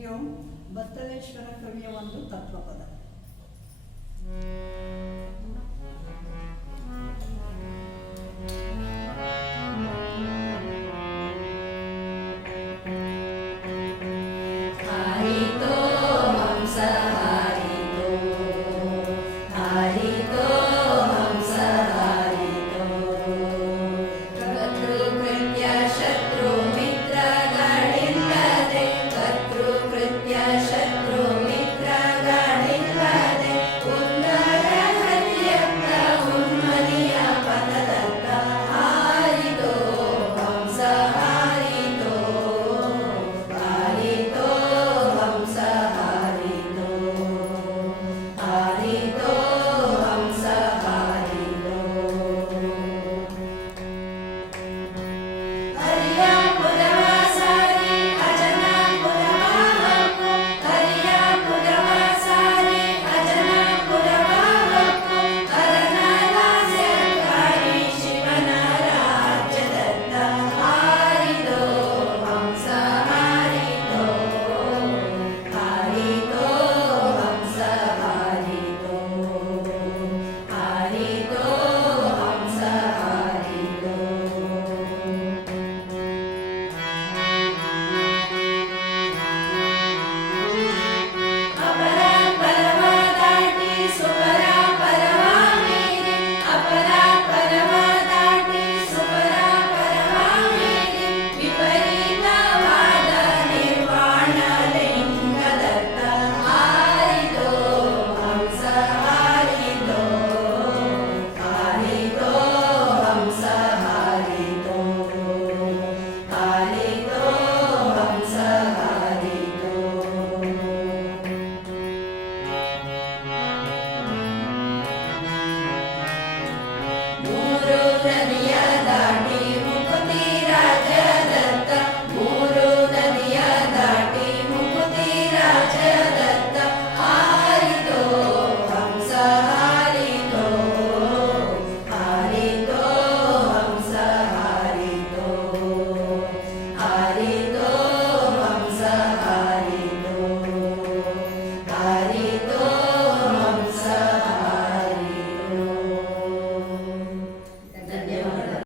ಹರಿ ಓಂ ಕವಿಯ ಒಂದು ತತ್ವಪದ. Maria.